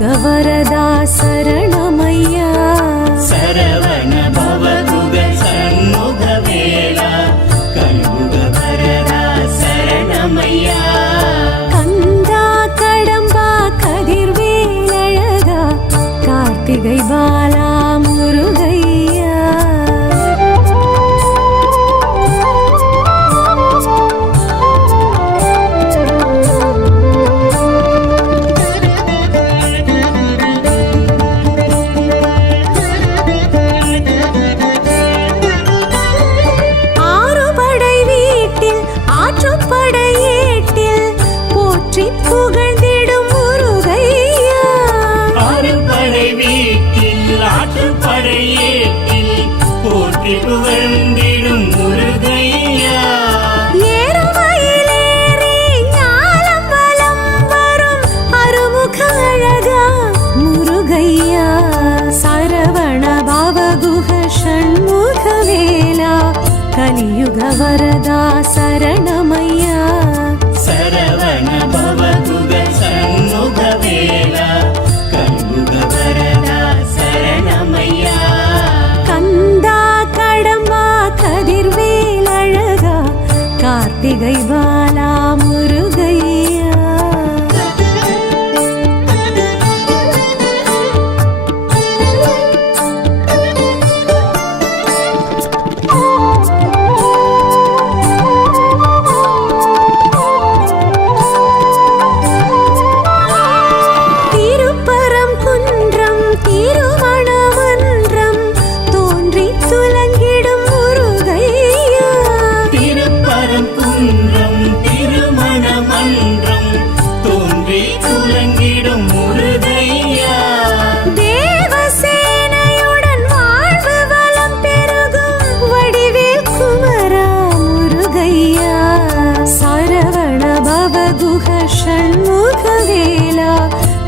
கலியுக வரதா சரணமையா. சரவண பவகுக சண்முக வேலா கலியுக வரதா சரணமையா. கந்தா கடம்பா கதிர்வேலழகா கார்த்திகை பாலா முருகையா. புகழ்ந்திடும் முருகையா. ஆறுபடை வீட்டில் ஆற்றுப்படையேட்டில் போற்றி புகழ்ந்திடும் முருகையா. ஏறுமயிலேறி ஞாலம் வலம் வரும் அருமுக அழகா முருகையா. சரவண பவகுக ஷண்முக வேலா கலியுக வரதா சரணமையா. சரவண பவகுக சண்முக வேலா கலியுக வரதா சரணமையா. கந்தா கடம்பா கதிர்வேலழகா கார்த்திகை பாலா முருகையா.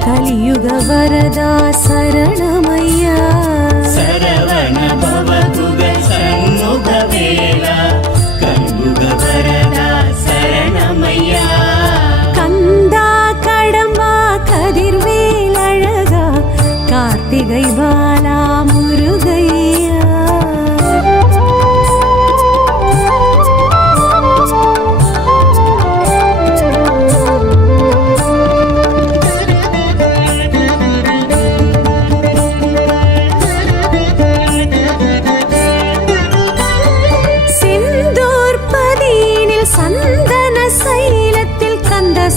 கலியுக வரதா சரணமையா. சரவண பவகுக சண்முக வேலா கலியுக வரதா சரணமையா. கந்தா கடம்பா கதிர்வேலழகா கார்த்திகை பாலா முருகையா.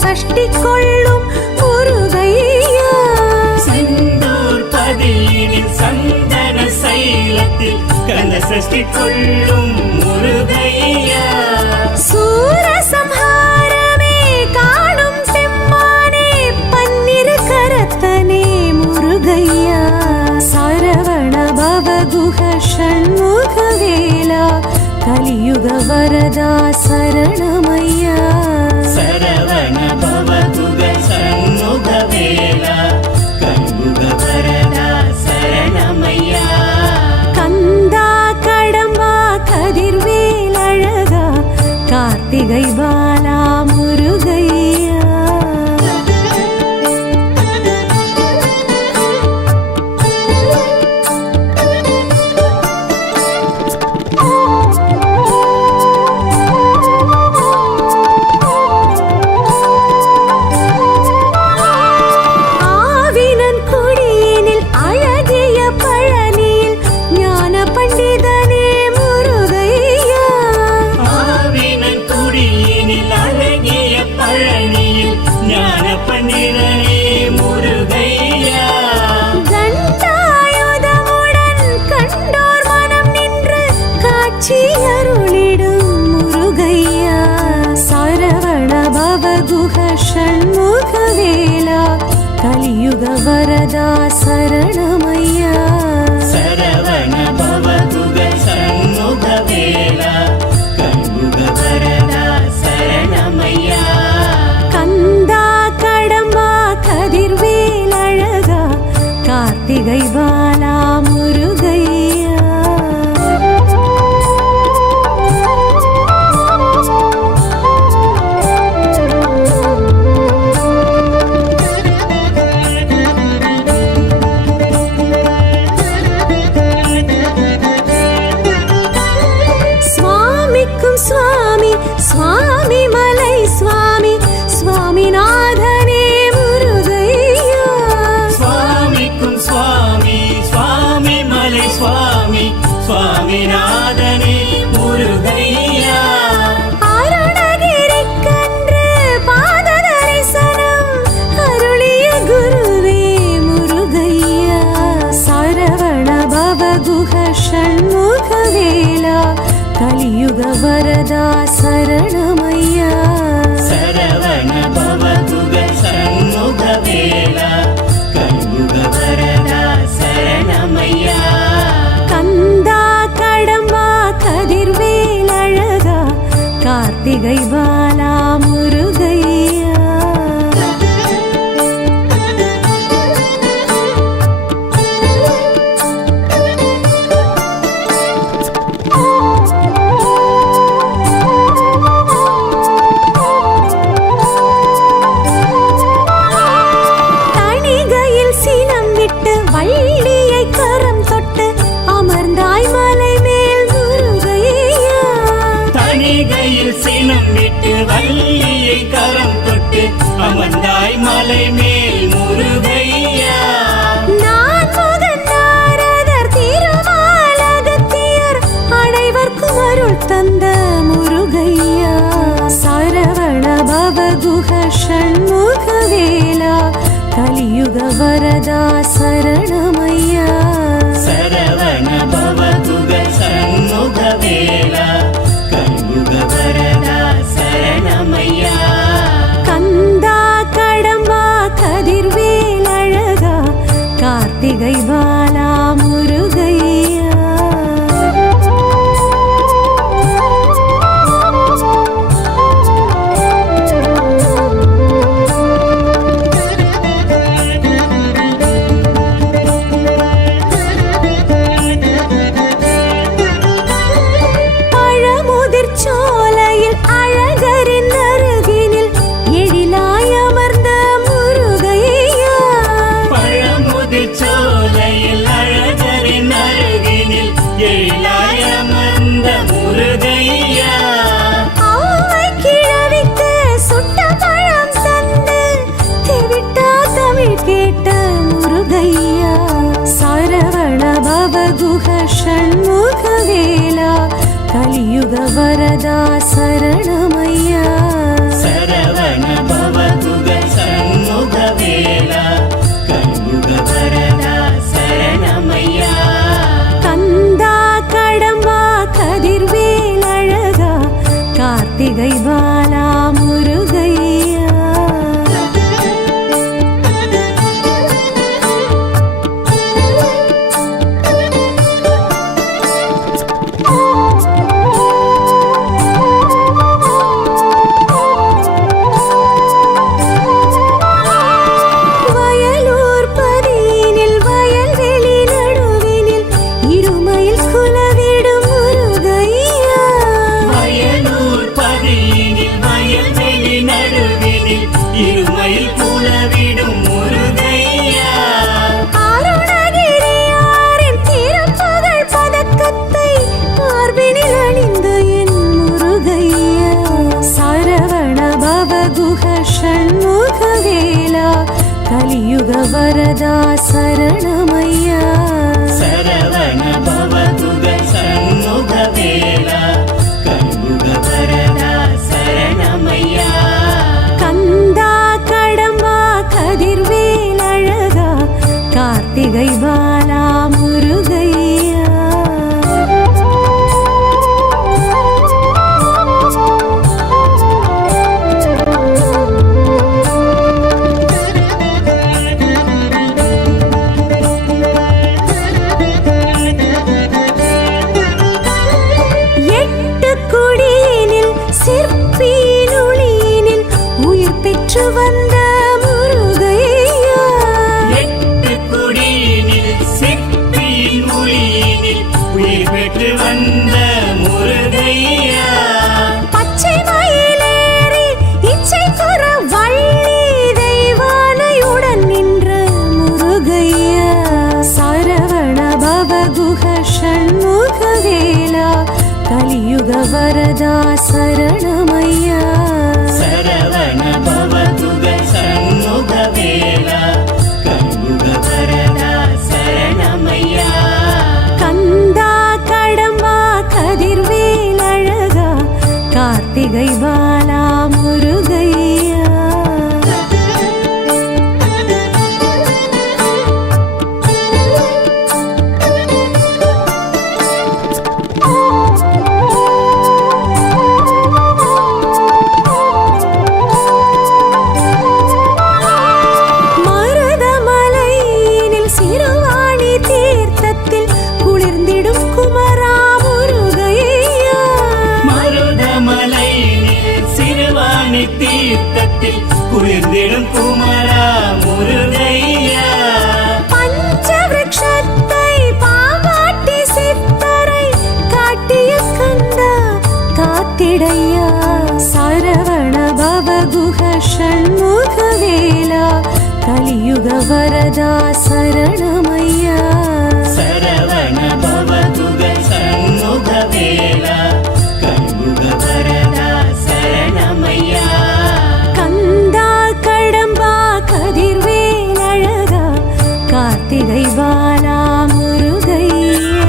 சஷ்டி கொள்ளும் முருகையா. செந்தூர் பதியினில் சந்தன சைலத்தில் கந்த சஷ்டி கொள்ளும் முருகையா. சூரசம்ஹாரமே காணும் பெம்மானே பன்னிரு கரத்தனே முருகையா. சரவண பவகுக ஷண்முக வேலா கலியுக வரதா சரணமையா. சரவண பவகுக சண்முக வேலா கலியுக வரதா சரணமையா. கந்தா கடம்பா கதிர்வேலழகா கார்த்திகை பாலா முருகையா. ஷண்முக வேலா கலியுக வரதா சரணமையா. சரவண பவகுக சண்முக வேலா கலியுக வரதா சரணமையா. கந்தா கடம்பா கதிர்வேலழகா கார்த்திகை பாலா முருகையா. சரணமையா. சரவண பவகுக சண்முகவேலா கண்முக வரதா சரணமையா. கந்தா கடம்பா கதிர்வேல் அழகா கார்த்திகை பாலா முருகையா. தணிகையில் சினம் விட்டு வள்ளியை கரம் தொட்டு அமர்ந்தாய் மலை மேல் முருகையா. தணிகையில் சினம் விட்டு வள்ளியை கரம் தொட்டு அமர்ந்தாய் மலை மேல் முருகையா. நான் முகன் நாரதர் திருமாலகத்தியர் அனைவர்க்கும் அருள் தந்த முருகையா. சரவண பவகுக ஷண்முகவேலா கலியுக வரதா சரணமையா. சரவண பவகுக சண்முகவேலா கண்முக வரதா சரணமையா. கந்தா கடம்பா கதிர்வேல் அழகா கார்த்திகை பாலா முருகையா. பழமுதிர் சோலையில் அழகரின் அருகினில் எழிலாய் அமர்ந்த முருகையா. பழமுதிர் சோலையில் அழகரின் அருகினில் எழிலாய் அமர்ந்த முருகையா. ஆவை கிழவிக்கு சுட்ட பழம் தந்து தெவிட்டா தமிழ் கேட்ட முருகையா. சரவண பவகுக ஷண்முகவேலா கலியுக வரதா சரணமையா. சரவண பவகுக சண்முகவேலா கண்முக வரதா சரணமையா. கந்தா கடம்பா கதிர்வேல் அழகா கார்த்திகை பாலா முருகையா. வயலூர் பதியினில் வயல்வெளி நடுவினில் இருமையில் குலவிடும் முருகையா. வயலூர் பதியினில் வயல்வெளி நடுவினில் இருமையில் குலவிடும் முருகையா. அருணகிரியாரின் திருப்புகழ் பதக்கத்தை மார்பினில் அணிந்த என் முருகையா. சரவண பவகுக ஷண்முகவேலா கலியுக வரதா சரணமையா. சரவண பவகுக சண்முகவேலா கண்முக வரதா சரணமையா. கந்தா கடம்பா கதிர்வேல் அழகா கார்த்திகை பாலா முருகையா. எட்டு குடியினில் சிற்பியின் ஒளியினில் உயிர் பெற்று வந்த முருகையா. எட்டு குடியினில் சிற்பியின் ஒளியினில் உயிர் பெற்று வந்த முருகையா. பச்சை மயிலேறி இச்சை குற வள்ளி தெய்வானையுடன் நின்ற முருகையா. சரவண பவகுக ஷண்முகவேலா கலியுக வரதா சரணமையா. சரவண பவகுக சண்முகவேலா கண்முக வரதா சரணமையா. கந்தா கடம்பா கதிர்வேல் அழகா கார்த்திகை பாலா முருகையா. தீர்த்தத்தில் குளிர்ந்திடும் குமரா முருகையா. பஞ்சவிருட்சத்தை பாமாட்டி சித்தரை காட்டிய கந்தா காத்திடையா. சரவண பவகுஹ ஷண்முக வேலா கலியுக வரதா சரணமையா. சரவண பவதுக சண்முக வேலா கண்முக வரதா சரணமையா. கந்தா கடம்பா கதிர்வேல் அழகா கார்த்திகை பாலா முருகையா.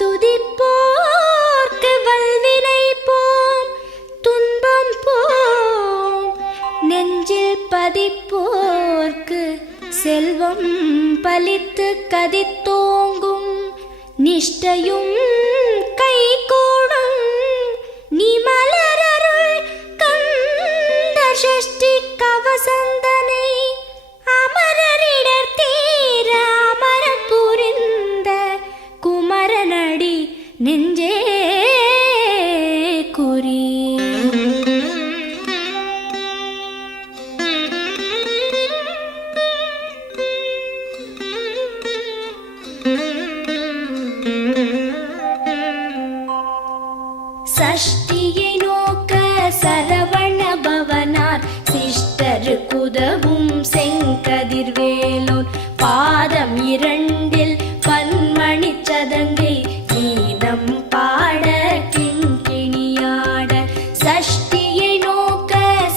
துதிப்போர்க்கு வல்வினை போம் துன்பம் போம், நெஞ்சில் பதிப்போர்க்கு செல்வம் பலித்து கதித்தோங்கும், நிஷ்டையும் கைகூடும் நீ மலரருள் கந்த சஷ்டி கவசந்தனை அமரரிடர் தீர அமரம் புரிந்த குமரனடி நெஞ்சே குறி. சஷ்டியை நோக்க சரவண பவனார் சிஷ்டரு குதவும் செங்கதிர்வேலோன் பாதம் இரண்டில் பன்மணி சதங்கை கீதம் பாட கிண்கிணியாட. சஷ்டியை நோக்க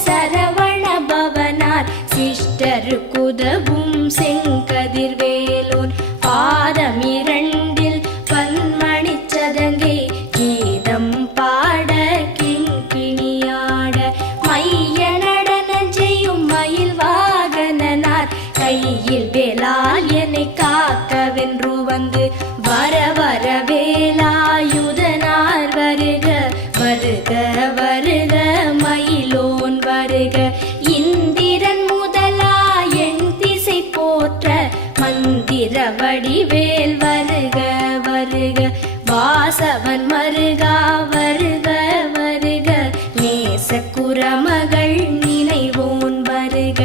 சரவண பவனார் சிஷ்டரு குதவும் செங்கதிர்வேலோன் பாதம் இரண்டில் பன்மணி சதங்கை கீதம் பாட கிண்கிணியாட. மைய நடன செய்யும் மயில் வாகனனார் கையில் வேலால் என்னை காக்கவென்று வந்து வர வர வேலாயுதனார் வருக வருக வருக மயிலோன் வருக. இந்திரன் முதலா என் திசை போற்ற மந்திர வடிவேல் வருக வருக. வாசவன் மருகா வருக வருக, நேச குரமகள் நினைவோன் வருக.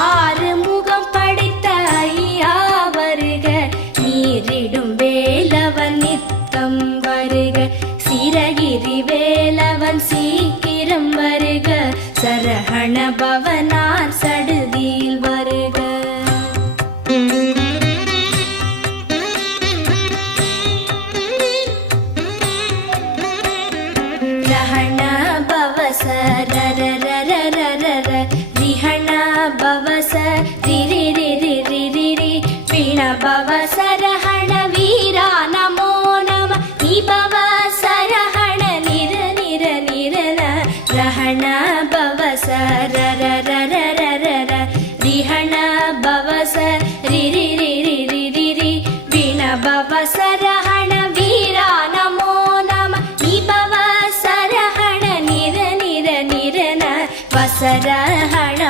ஆறு முகம் படைத்த ஐயா வருக, நீரிடும் வேலவன் நித்தம் வருக. சிரகிரி வேலவன் சீக்கிரம் வருக, சரஹண பவனார் சடுதியில் வருக. ரஹண பவச ரரரரரரர, ரிஹண பவச ரிரிரிரிரிரிரி, பிண பவச ரஹண வீரா நமோ நம, நிபவ சரஹண நிர நிர நிரன. ரஹண பவச ரரரரரரர, ரிஹண பவச ரிரிரிரிரிரிரி, பிண பவச ரஹண வீரா நமோ நம, நிபவ சரஹண நிர நிர நிரன. வசரஹண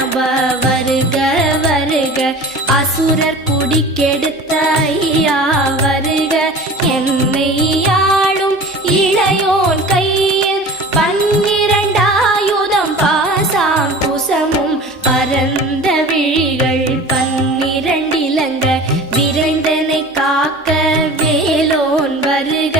வருக வருக, அசுரர் குடிக்கெடுத்த ஐயா வருக. என்னை ஆளும் இளையோன் கையில் பன்னிரண்டாயுதம் பாசாம் குசமும் பரந்த விழிகள் பன்னிரண்டிலங்க விரைந்தனை காக்க வேலோன் வருக.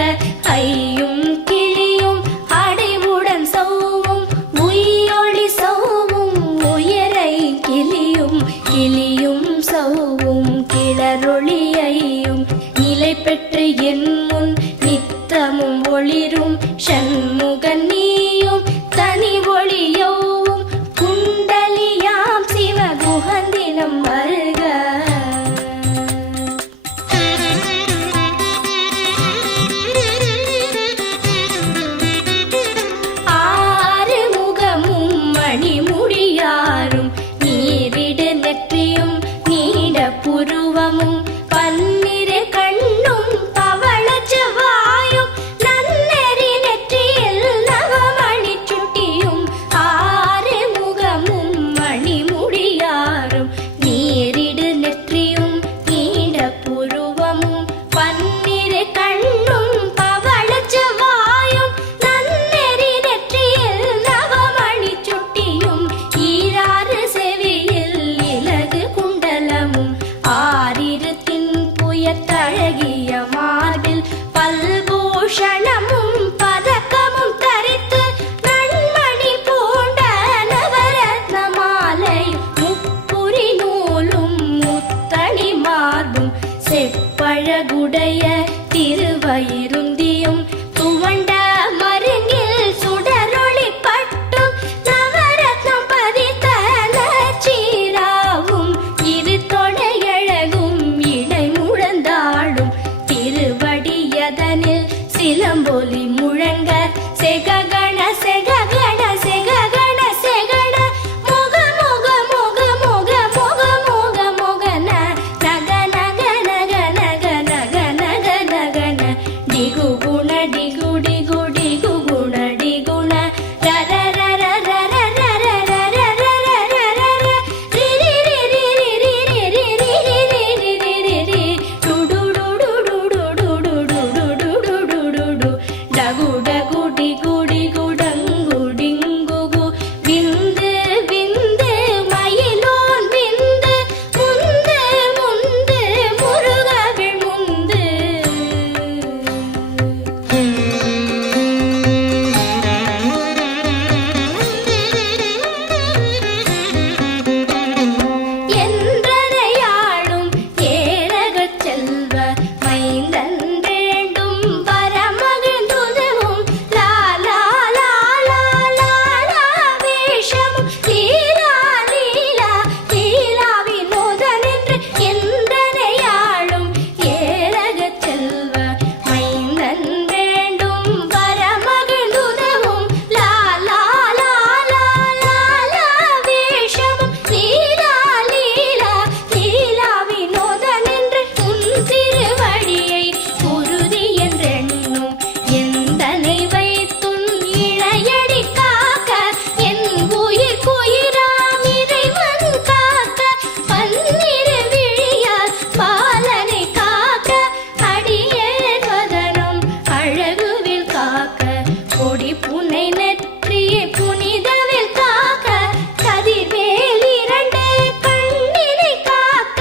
ஐயும் கிளியும் அடைவுடன் சௌவும் உயிரொளி சௌவும் உயரை கிளியும் கிளியும் சௌவும் கிளரொளியையும் நிலை பெற்று என் முன் நித்தமும் ஒளிரும் ஷண்முகன் நீயும் தனி ஒளியோவும் குண்டலியாம் சிவகுகந்தினம் வருக. ஆறு முகமும் மணிமுடியாரும் நீரிடு நெற்றியும் நீட புருவமும் பன்னிரு கண்ணும் பவள செவ்வாயும் நன்னெறி நெற்றியில் நவமணி சுட்டியும். இருந்தியும் துவண்ட மருங்கில் சுடரொளி பட்டும் நவரத்னம் பதித்த நச்சீராவும் இரு தொடையழகும் இடை முழந்தாடும் திருவடியதனில் சிலம்பொலி முழங்க செககண செககண செககண செகண முக முக முக முக முக முக முகன நக நக நக நக நக நக நகன டிகு குண டிகு டிகு டிகு குண டிகுண ரர ரர ரர ரர ரர ரர ரர ரி ரி ரி ரி ரி ரி ரி ரி ரி ரி ரி ரி ரி டு டு டு டு டு டு டு டு டு டு டு டு டு டு டகு டகு டிகு டிகு டங்கு டிங்கு கு விந்து விந்து மயிலோன் விந்து முந்து முந்து முருகவிழ் முந்து என்றனையாளும் ஏரகச் செல்வ மைந்தன் வேண்டும் வரமகிழ்ந்துதவும் லாலா லாலா லாலா வேஷமும் லீலா லீலா லீலா வினோதனென்று என்றனையாளும் ஏரகச் செல்வ மைந்தன் வேண்டும் வரமகிழ்ந்துதவும் லாலா லாலா லாலா வேஷமும் லீலா லீலா லீலா வினோதனென்று உன் திருவடியை உறுதி என்றெண்ணும் எந்தனை வைத்துன் இழையடி காக்க என் உயிர் குயிராம் இறைவன் காக்க பன்னிரு விழியால் பாலனை காக்க அடியேன் வதனம் அழகுவில் காக்க கொடி புனை நெற்றியை புனிதவில் காக்க கதிர்வேல் இரண்டு கண்ணினை காக்க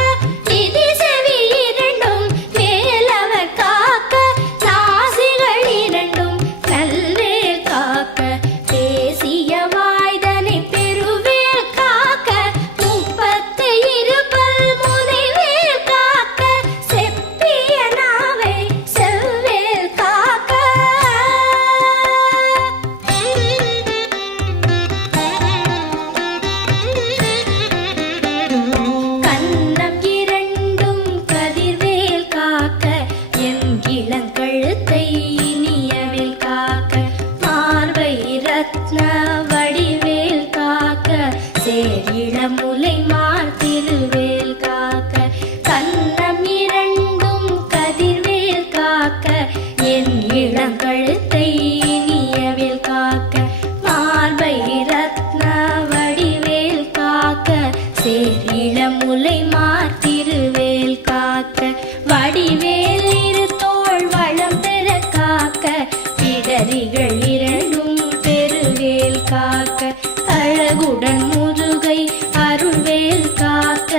நிதி செவி இரண்டும் வேலவர் காக்க நாசிகள் இரண்டும் நல்வேல் காக்க பேசிய வாய்தனை பெருவேல் காக்க முப்பத்து இருபல் முனைவேல் காக்க செப்பிய நாவை செவ்வேல் காக்க கன்னம் இரண்டும் கதிர்வேல் காக்க என் இளங்கழுத்தை இனியவேல் காக்க மார்பை ரத்ன வடிவேல் காக்க சேரிளமுலை மார்த்திருவேல் காக்க கன்னம் இரண்டும் கதிர்வேல் காக்க என் இளங்கழுத்தை இனியவேல் காக்க மார்பை ரத்ன வடிவேல் காக்க சேரிளமுலை மார்த்திருவேல் காக்க வடிவேல் இரு தோள் வளம் பெற காக்க பிடரிகள் இரண்டும் பெருவேல் காக்க அழகுடன் முதுகை அருள்வேல் காக்க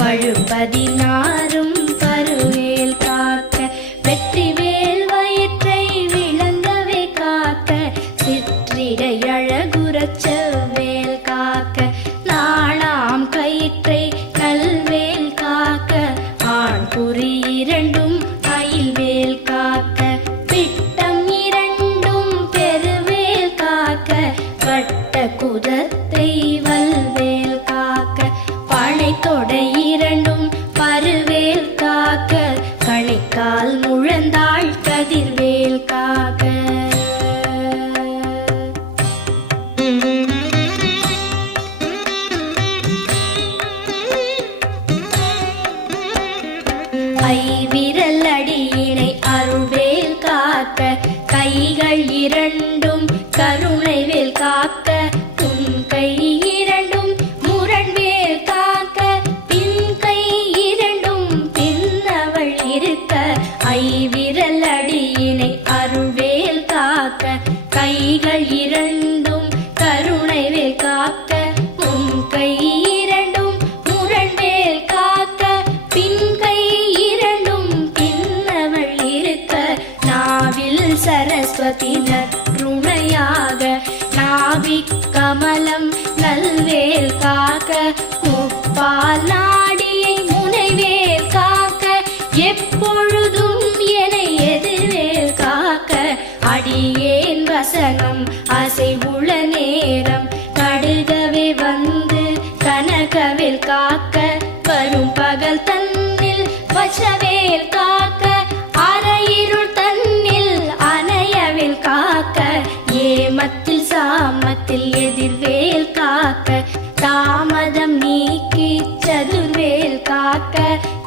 பழுப்பதினாரும் பருவேல் காக்க வெற்றிவேல் வயிற்றை விளங்கவே காக்க சிற்றிடை அழகுறச் செவ்வேல் காக்க நாளாம் கயிற்றை நல்வேல் காக்க ஆண் குறி இரண்டும் அயில்வேல் காக்க பிட்டம் இரண்டும் பெருவேல் காக்க வட்ட குதத்தை வல்வேல் காக்க பனை தொடை இரண்டும் பருவேல் காக்க கணைக்கால் முழந்தாள் கதிர்வேல் காக்க ஐவிரல் அடியினை அருள்வேல் காக்க கைகள் இரண்டும் கருணைவேல் காக்க உன் கை இரண்டும் முரண்வேல் காக்க பின் கை இரண்டும் பின்னவள் இருக்க ஐவிரல் அடியினை அருள்வேல் காக்க கைகள் இரண்டும் கருணைவேல் காக்க உன் கை இரண்டும் முரண்வேல் காக்க பின் கை இரண்டும் பின்னவள் இருக்க நாவில் சரஸ்வதி நற்றுணையாக நாவிக் கமலம் நல்வேல் காக்க முப்பால் நாடியை முனைவேல் காக்க எப்பொழுதும் என எதிர்வேல் வசனம் அசைவுள்ள நேரம் கடுகவே வந்து கனகவேல் காக்க வரும் பகல் தன்னில் வச்சவேல் காக்க அரையிருள் தன்னில் அணையவேல் காக்க ஏமத்தில் சாமத்தில் எதிர்வேல் காக்க தாமதம் நீக்கி சதுர்வேல் காக்க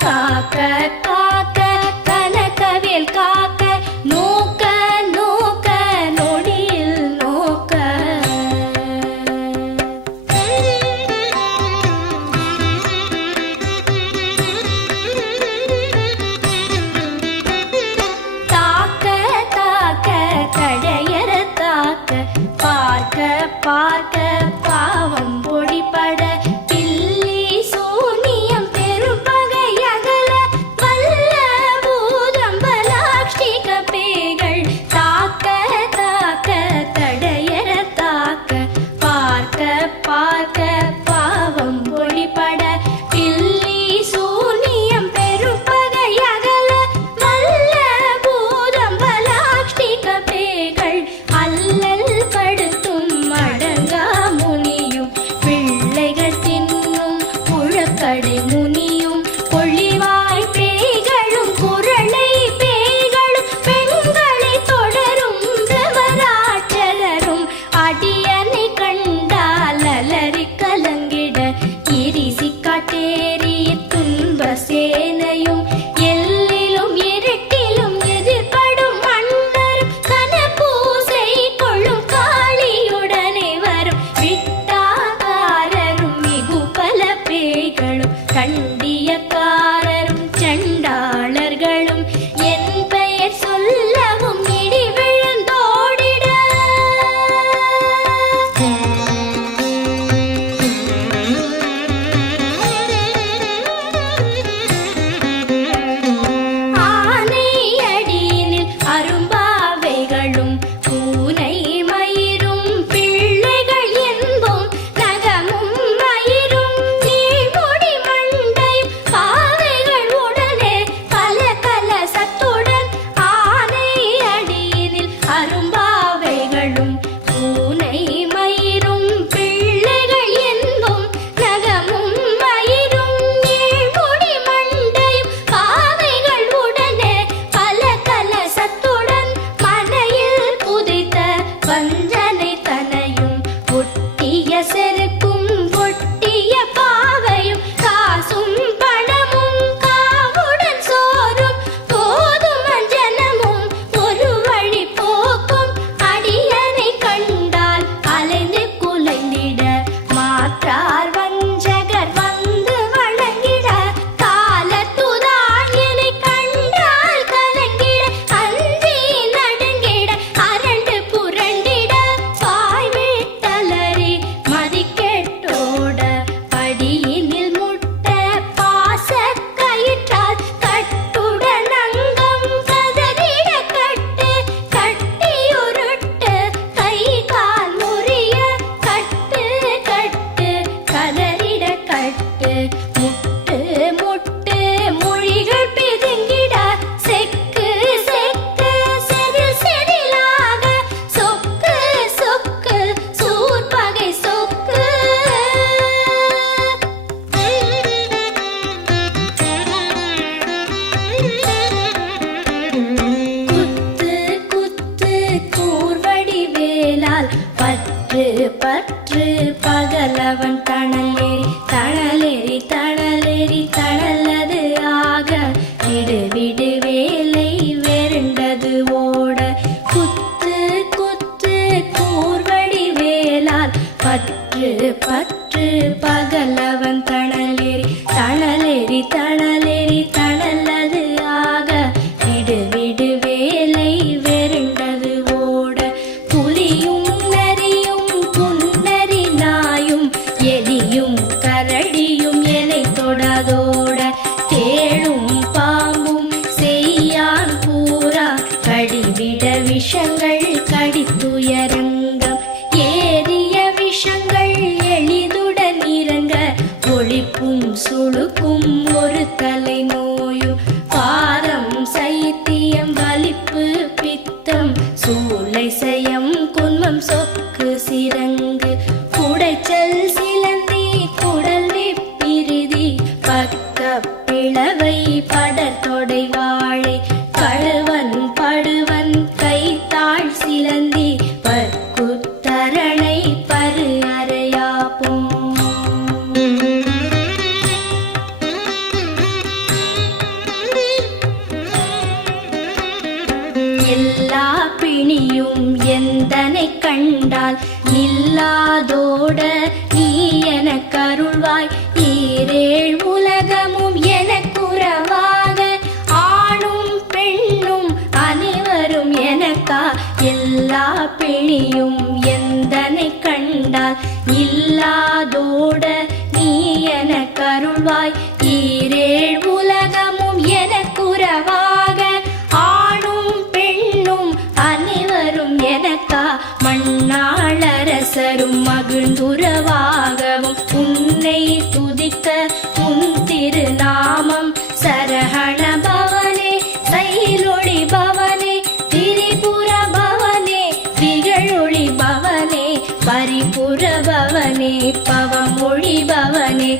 காக்க காக்க கனகவேல் காக்க நோக்க நோக்க நொடியில் நோக்க தாக்க தாக்க கடையற தாக்க பார்க்க பார்க்க பாவம் பொடிபட பில்லி சூனியம் பெரும்பகையகல வல்ல பூதம்பலாக்ஷிக பேய்கள் தாக்க தாக்க தடையற தாக்க பார்க்க பார்க்க பாவம் பொடிபட பில்லி சூனியம் பெரும்பகையகல வல்ல பூதம்பலாக்ஷிக பேய்கள் அல்லல் படுத்தும் அடங்கா முனியும் பிள்ளைகள் தின்னும் புழக்கடை முனியும் கொள்ளிவாய் பேய்களும் குரளை பேய்களும் பெண்களை தொடரும் பிரமராட்சரரும் அடியனை கண்டால் அலறி கலங்கிட இரிசி காட்டேறி துன்ப சேனையும் எல்லிலும் இருட்டிலும் எதிர்படும் மன்னரும் கனபூசை கொள்ளும் காளியுடனே வரும் விட்டாகாரரும் மிகு பல பேய்களும் கண்டியக்காரரும் சண்டாளர்களும் என் பெயர் சொல்லவும் இடி விழுந்தோடிட ஆனை அடியினில் அரும்பாவைகளும் பூனை மயிரும் பிள்ளைகள் என்போம் நகமும் மயிரும் நீள்முடி மண்டையும் பாவைகள் உடனே பல பல சத்துடன் ஆனை அடியினில் அரும்பாவைகளும் பூனை மயிரும் பிள்ளைகள் என்போம் நகமும் மயிரும் நீள்முடி மண்டையும் பாவைகள் உடனே பல பல சத்துடன் மனையில் புதைத்த வஞ்சனை தனையும் ஒட்டிய செருக்கும் ஒட்டிய பாவையும் காசும் பணமும் காவுடன் சோறும் போதும் அஞ்சனமும் ஒரு வழி போக்கும் அடியனை கண்டால் அலைந்து குலைந்திட மாற்றார் வஞ்சகர் வந்து வணங்கிட காலத்துதான் என்னை கண்டால் கலங்கிட அஞ்சி நடுங்கிட அரண்டு புரண்டிட பாய் விட்டலறி மதிக்கெட்டோட படியினில் முட்ட பாச கயிற்றால் கட்டுடன் அங்கம் கதறிட கட்டு கட்டியுருட்டு கை கால் முறிய கட்டு கட்டு கதறிட கட்டு முட்டு முட்டு மொழிகள் பிதுங்கிட செக்கு செக்கு செதில் செதிலாக சொக்கு சொக்கு சூர்பகை சொக்கு குத்து குத்து கூர்வடி வேலால் பற்று பற்று பகலவன் தணலேறி தணலேறி தணலேறி தணலது ஆக விடு விடு வேலை வெருண்டது ஓட குத்து குத்து கூர்வடி வேலால் பற்று பற்று பகலவன் தணலேறி தணலேறி தணலேறி தணலது ஆக விடு விடு வேலை வெருண்டது ஓட புலியும் நரியும் புன்னரி நாயும் எலியும் கரடியும் எனை தொடாதோட தேளும் பாம்பும் செய்யான் பூரா கடிவிட விஷங்கள் கடித்துயரங்கம் ஏறிய விஷங்கள் எளிதுடன் இறங்க ஒளிப்பும் சுளுக்கும் ஒரு தலை நோயும் பாரம் சைத்தியம் வலிப்பு பித்தம் சூளை சயம் எல்லா பிணியும் எந்தனை கண்டால் நில்லாதோட நீ எனக்கருள்வாய் ஈரேழ் உலகமும் எனக்குறவாக ஆணும் பெண்ணும் அனைவரும் எனக்கா எல்லா பிணியும் எந்தனை கண்டால் இல்லாதோட நீ எனக்கருள்வாய் ஈரேழ் உலகமும் எனக்குறவாக ஆணும் பெண்ணும் அனைவரும் எனக்கா மண்ணாளரசரும் மகிழ்ந்துறவாகவும் உன்னை துதிக்க உன் திருநாமம் சரஹண பவனே சைலொளி பவனே திரிபுர பவனே திகழொளி பவனே பரிபுர பவனே பவமொழி பவனே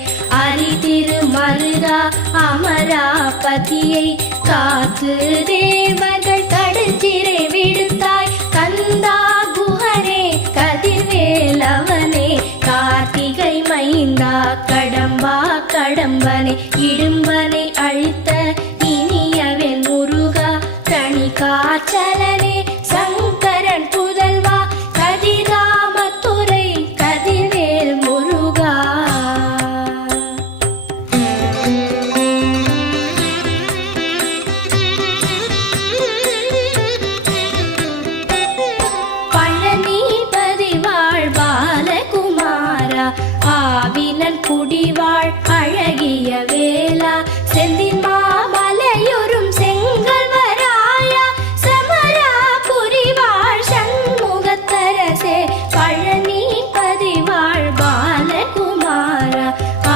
அரிதிருமருகா அமராபதியை காத்து தேவர்கள் கடற்சிறை விடுத்தாய் கந்தா குஹனே கதிர்வேலவனே கார்த்திகை மைந்தா கடம்பா கடம்பனே இடும்பனை அழித்த இனியவன் முருகா தனி காச்சலனே சங்கரன் புதல்வா கதிராமத்துறை கதிர்வேல் முருகா பழனிபதி வாழ் பாலகுமாரா ஆவினன் குடிவாழ் அழகிய வேளா செந்தின் மாமலையொரும் செங்கல்வராயா சமரா புரிவாழ் சண்முகத்தரசே பழனிபதி வாழ் பாலகுமாரா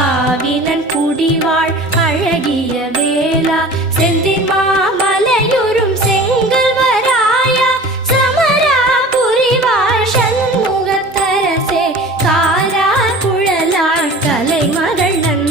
ஆவினன் குடிவாழ் அழகிய வேளா செந்தின் மாமலையொரும் செங்கல்வராயா சமரா புரிவாழ் சண்முகத்தரசே காரா குழலாள் கலைமகள் நன்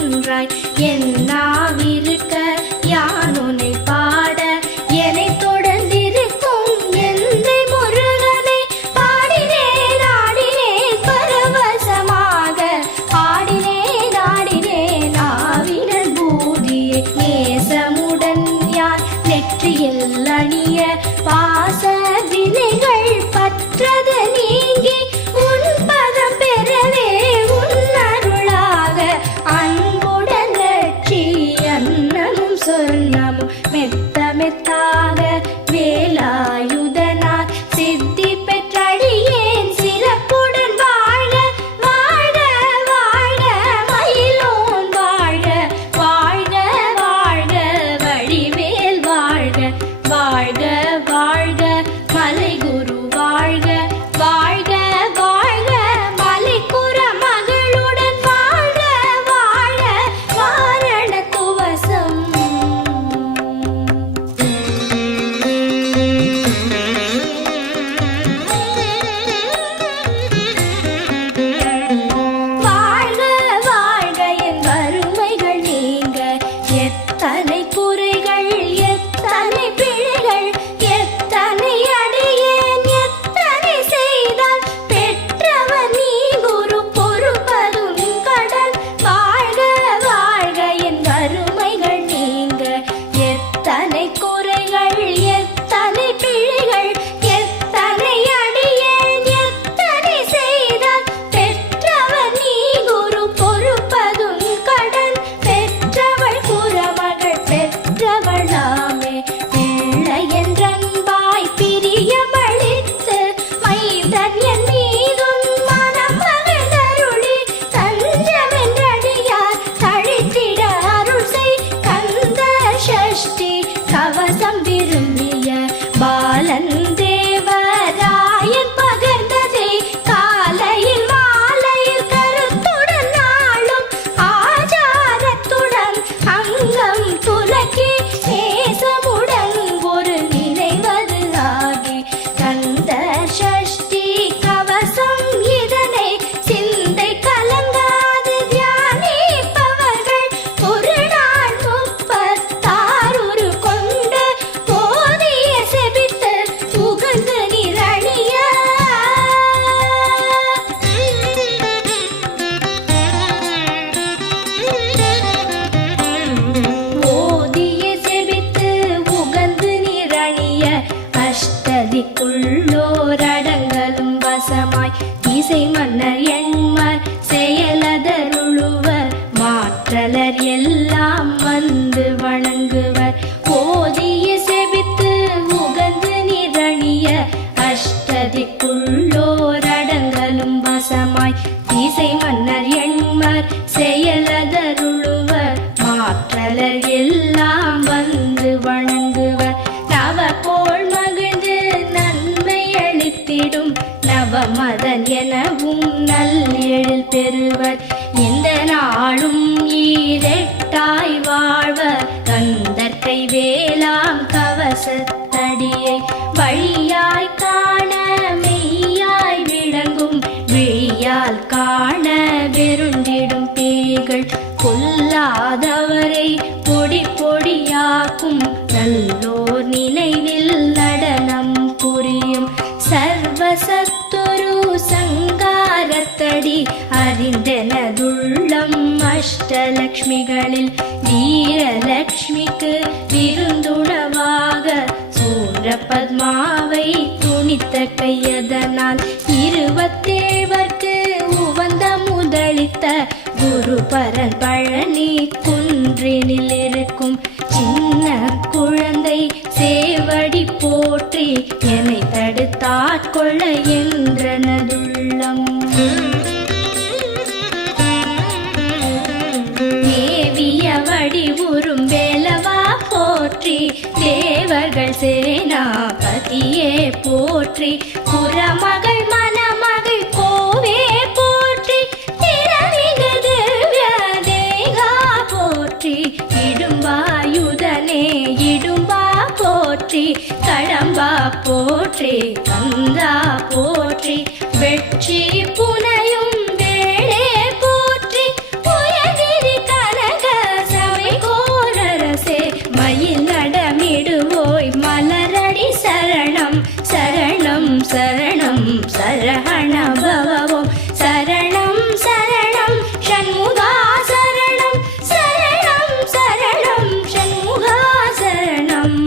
அஷ்டதிக்குள்ளோரடங்கலும் வசமாய் இசை மன்னர் எண்மர் செயலதருளுவர் மாற்றலர் எல்லாம் வந்து வணங்குவர் ஓதிய செபித்து உகந்து நிரணிய அஷ்டதிக்குள்ளோரடங்கலும் வசமாய் இசை மன்னர் எண்மர் செயலதருளுவர் மாற்றலர் எல்லாம் வந்து வணங்குவர் நவகோள் மகிழ்ந்து நன்மை அளித்திடும் நவமதன் எனவும் நல்லெழில் பெறுவர் எந்த நாளும் ஈரெட்டாய் வாழ்வர் கந்தற்கை வேளாம் கவசத்தடியை வழியாய் காண மெய்யாய் விளங்கும் விழியால் காண வெருண்டிடும் பேய்கள் கொல்லாதவரை பொடி பொடியாக்கும் நல்லோர் நினைவில் நடனம் புரியும் சர்வசத்துரு சங்காரத்தடி அறிந்தனதுள்ளம் அஷ்டலக்ஷ்மிகளில் வீரலக்ஷ்மிக்கு விருந்துணவாக சூரபத்மாவை துணித்த கையதனால் 27வர்க்கு உவந்த முதலித்த குருபரன் பழனி குன்றினில் இருக்கும் சின்ன குழந்தை சேவடி போற்றி என்னை தடுத்தாட்கொள்ள என்றனதுள்ளம் மேவிய வடிவுறும் வேலவா போற்றி தேவர்கள் சேனாபதியே போற்றி புறமகள் மணமகள் கோவே போற்றி திறமிகு திவ்ய தேகா போற்றி இடும்பாயுதனே இடும்பா போற்றி கடம்பா போற்றி கந்தா போற்றி வெற்றி புனையும் வேளே போற்றி உயர்கிரி கனக சபை கோரரசே மயில் நடமிடுவோய் மலரடி சரணம் சரணம் சரணம் சரஹண பவவோம் சரணம் சரணம் ஷண்முகா சரணம் சரணம் சரணம் ஷண்முகா சரணம்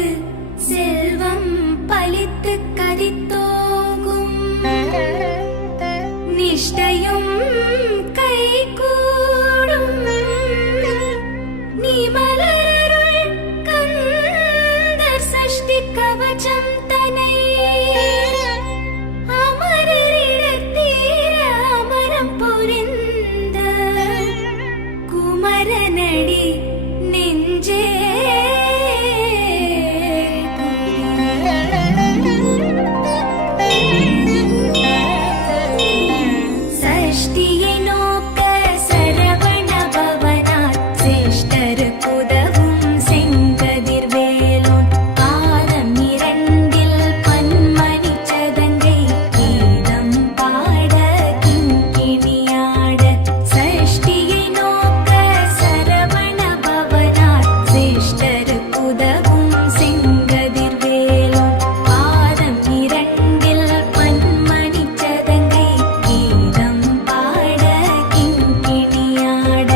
அவர்க்கு செல்வம் பலித்து கதித்தோங்கும் நிஷ்டையும் கைகூடும் நீ மலருள் கந்தர் சஷ்டி கவசம் தனை அமரரிடத்தீர அமரம் புரிந்த குமரனடி நெஞ்சே சஷ்டியை நோக்க சரவண பவனாத் சிஷ்டருக்கு உதவும் செங்கதிர்வேலோன் பாதம் இரண்டில் பன்மணி சதங்கை கீதம் பாட கிங்கிணியாட சஷ்டியை நோக்க சரவண பவனாத் சிஷ்டருக்கு உதவும் செங்கதிர்வேலோன் பாதம் இரண்டில் பன்மணி சதங்கை கீதம் பாட கிங்கிணியாட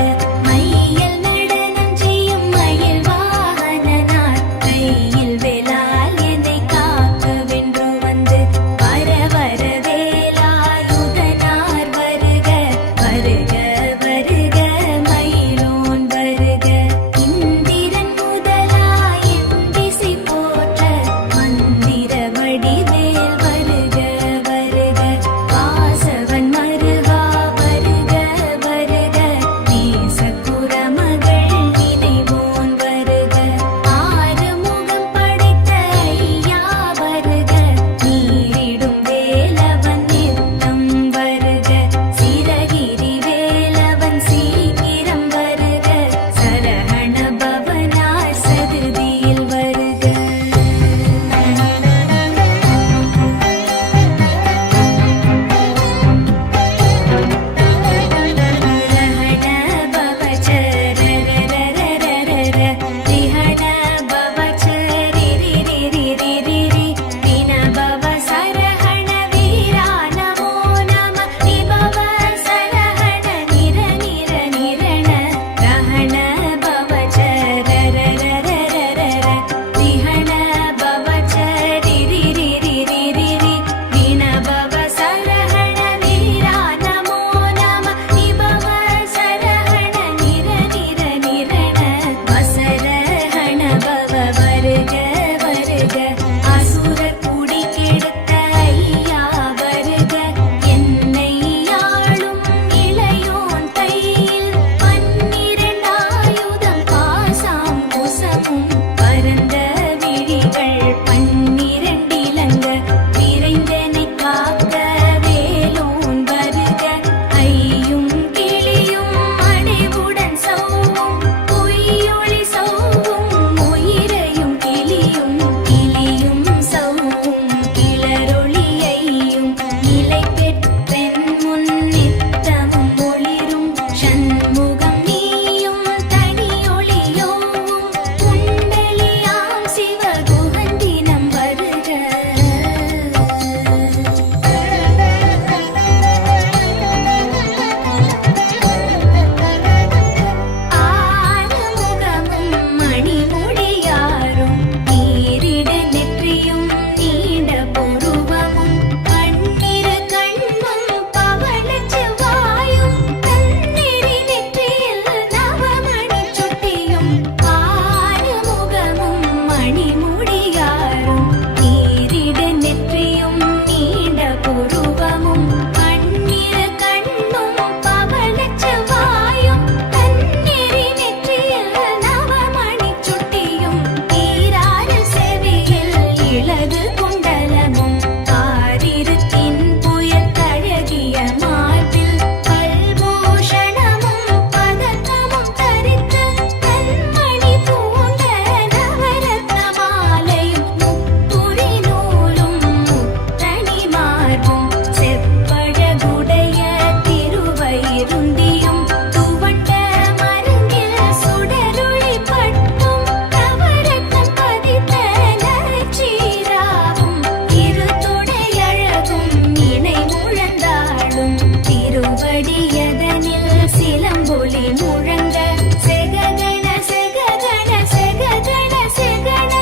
மையல் நடனம் செய்யும் மயில் வாகனனார் கையில் வேலால் என்னை காக்க வென்று வந்து வர வர வேலாயுதனார் வருக வருக வருக மயிலோன் வருக இந்திரன் முதலாய் திசை போற்ற மந்திர வடிவேல் வருக வருக வாசவன் மருகா வருக வருக நேசகுரமகள் நினைவோன் வருக ஆறுமுகம் படைத்த ஐயா வருக நீரிடும் வேலவன் நித்தம் வருக சிரகிரி வேலவன் சீக்கிரம் வருக சரஹண பவனார் சதுதியில் வருக ரஹண பவச்சரரரரரரர ரிஹண பவச்சரிரிரிரிரிரிரி தின பவ சரஹண வீரா நமோ நம நிபவ சரஹண நிர நிர நிரண ரஹண பவச்சரரரரரரர ரிஹண பவச்சரிரிரிரிரிரிரி தின பவ சரஹண வீரா நமோ நம நிபவ சரஹண நிர நிர நிரண வசரஹண பவ வருக வருக அசுர குடி கெடுத்த ஐயா வருக என்னை ஆளும் இளையோன் கையில் பன்னிரண்டாயுதம் பாசாம் குசமும் பரந்த விழிகள் பன்னிரண்டிலங்க விரைந்தனை காக்க வேலோன் வருக ஐயும் கிளியும் அடைவுடன் சௌவும் பொய்யொளி சௌவும் உயிரையும் கிளியும் கிளியும் சௌவும் கிளரொளியையும் நிலை பெற்றென் முன் நித்தமும் ஒளிரும் சண்முகம் நீயும் தனியொளியோவும் குண்டலியாம் சிவகுகந்தினம் வருக ஆறுமுகமும் மணிமுடியாரும் நீரிட நெற்றியும் நீண்ட புருவமும் கண்ணிரு கண்ணும் பவளச் செவ்வாயும் தன்னிறி நெற்றியில் நவமணிச் சுட்டியும் ஆறுமுகமும் மணிமுடியாரும் நீரிட நெற்றியும் நீண்ட புருவமும் கண்ணிரு கண்ணும் பவளச் செவ்வாயும் தன்னிறி நெற்றியில் நவமணிச் சுட்டியும் ஈராறு செவியில் இலகு குண்டலமும் ஆரிருத்தின் புயத்தழகிய மார்பில் பல்பூஷணமும் பதக்கமும் தரித்த கண்மணி பூண்ட நவரத்ன மாலையும் முப்புரி நூலும் முத்தணி மார்பும் செப்பழகுடைய திருவயிருந்தியும் துவண்ட மருங்கில் சுடரொளி பட்டும் நவரத்னம் பதித்த நற்சீராவும் இருதுடையழகும் இணை முழந்தாளும் திருவடியதனில் சிலம்பொலி முழங்க செககண செககண செககண செகண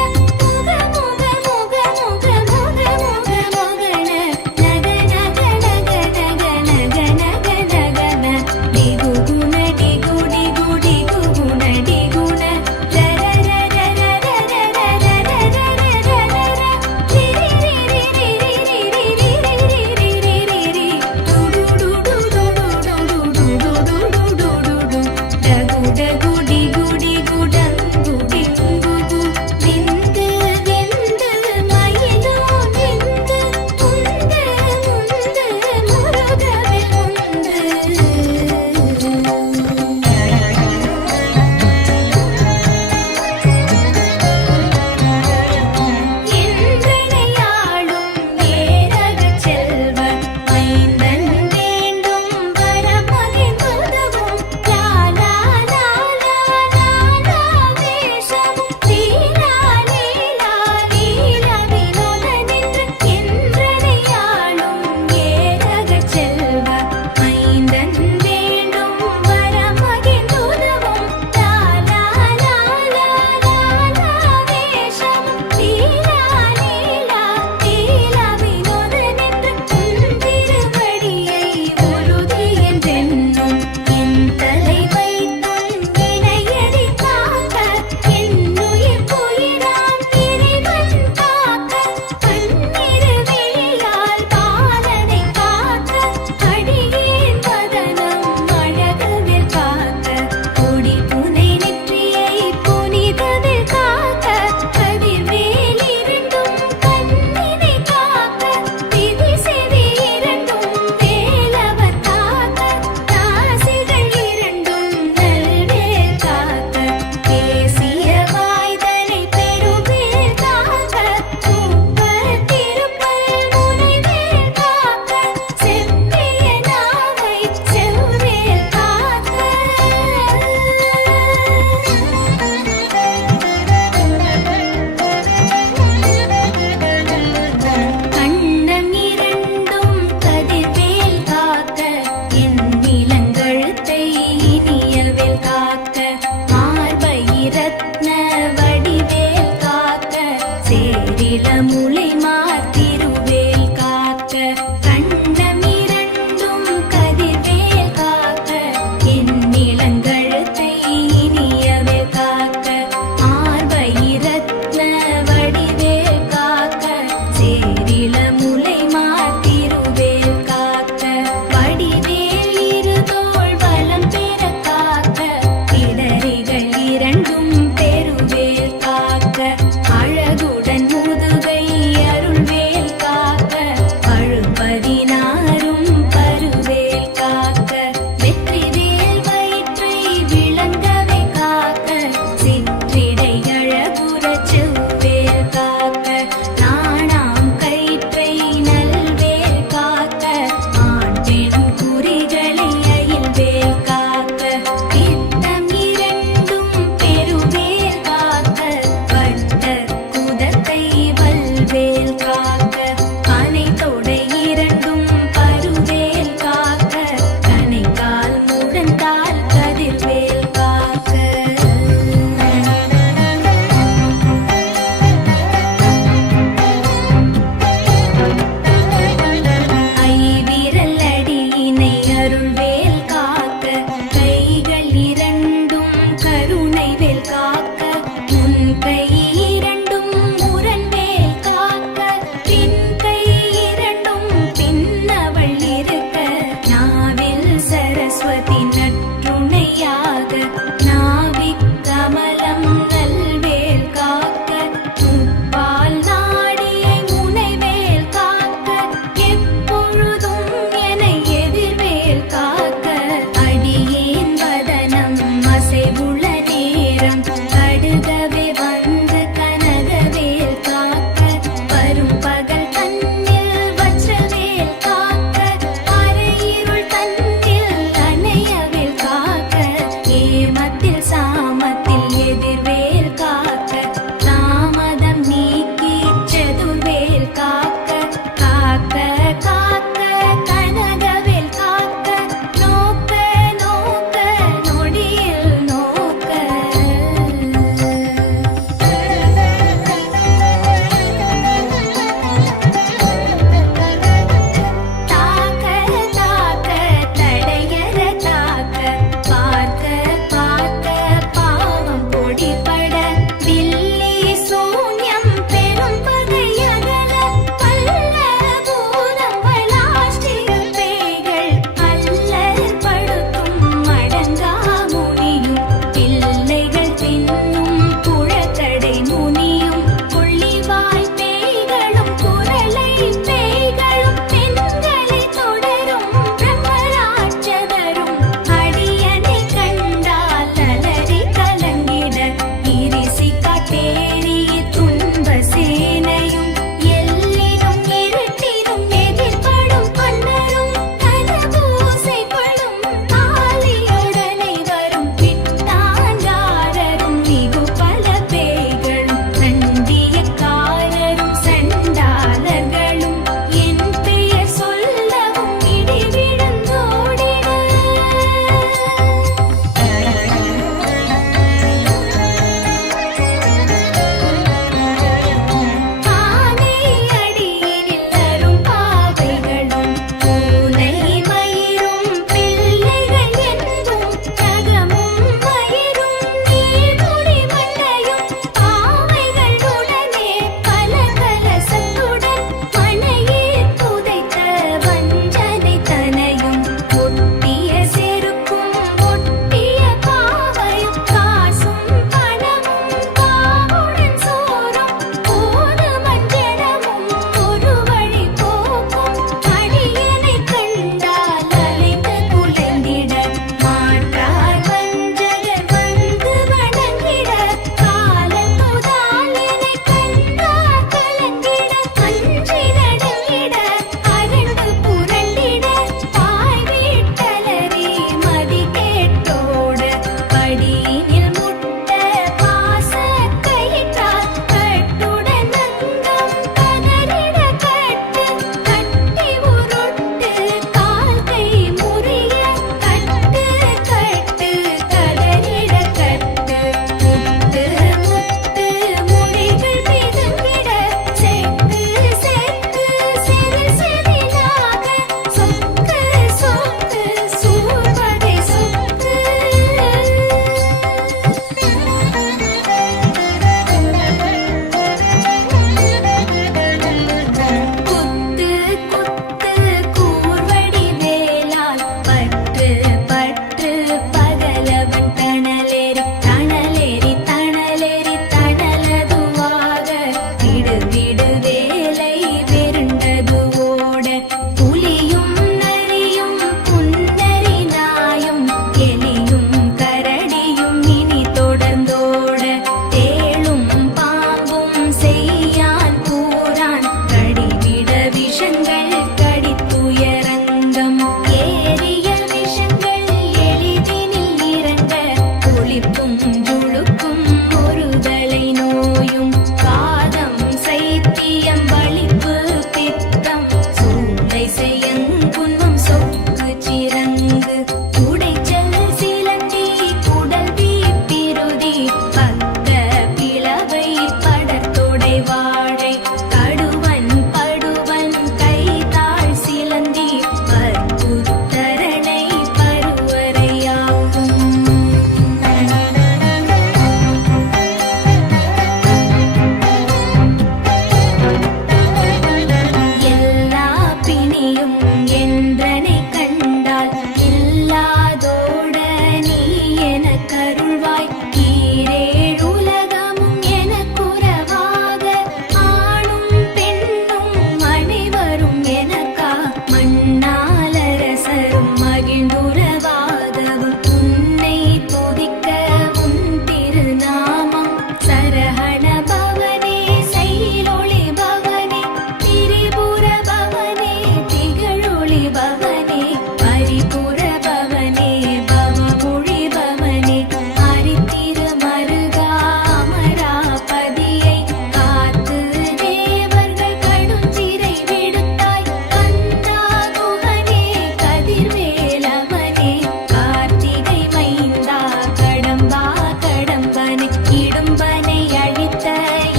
திரிபுர பவனே பவமொழி பவனே ஹரித்திர மருகா அமராபதியை காத்து தேவர்கள் கடுஞ்சிறை விடுத்தாய் கந்தா குகனே கதிர்வேலவனே கார்த்திகை மைந்தா கடம்பா கடம்பனே இடும்பனை அழித்த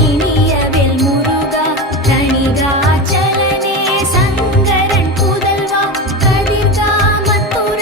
இனியவேல் முருகா தணிகாச்சலனே சங்கரன் புதல்வா கதிர்காமத்துறை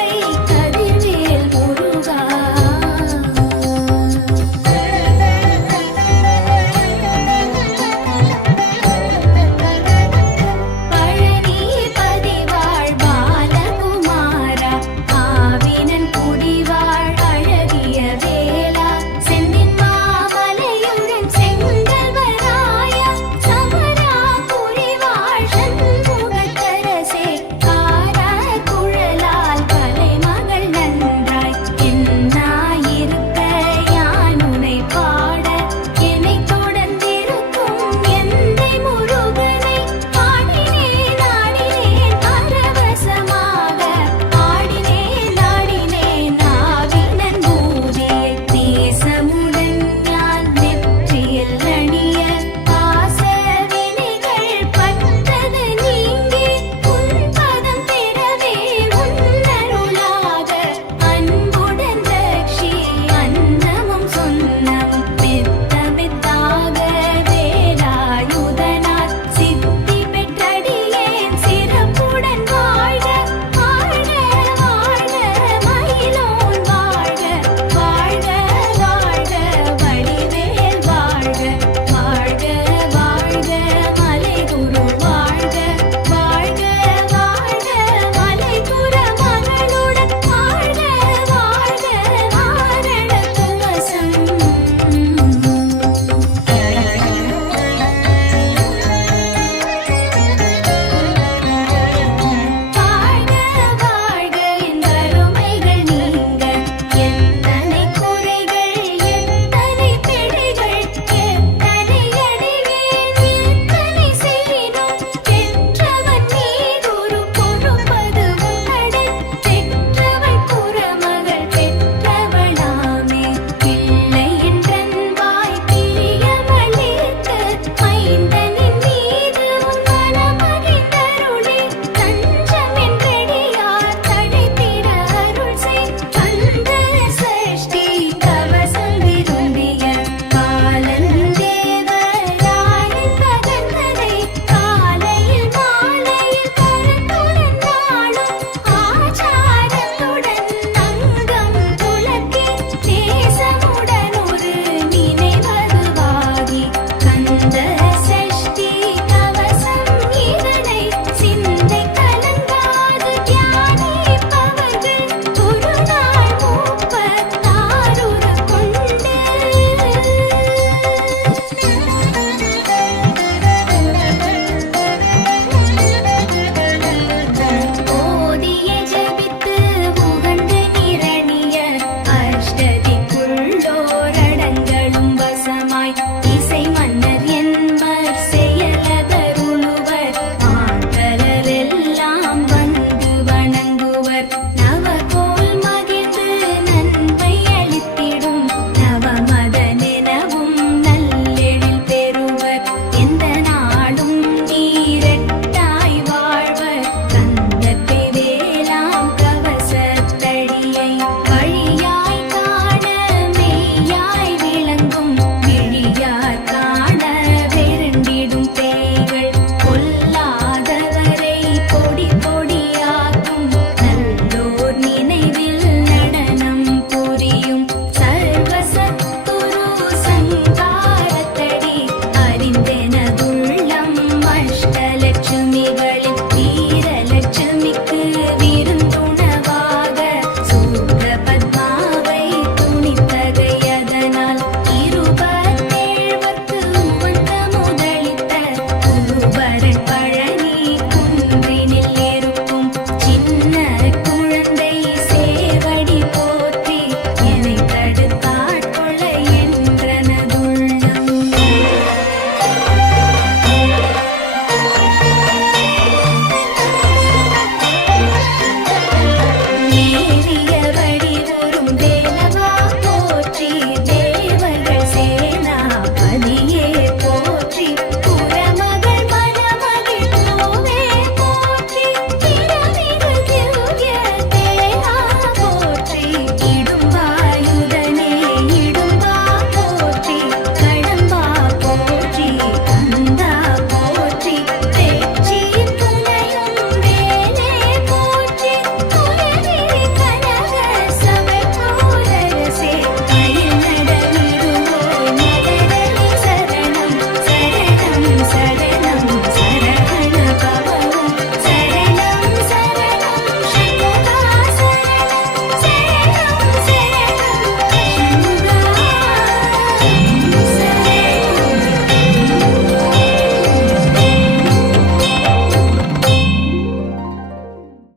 மேவி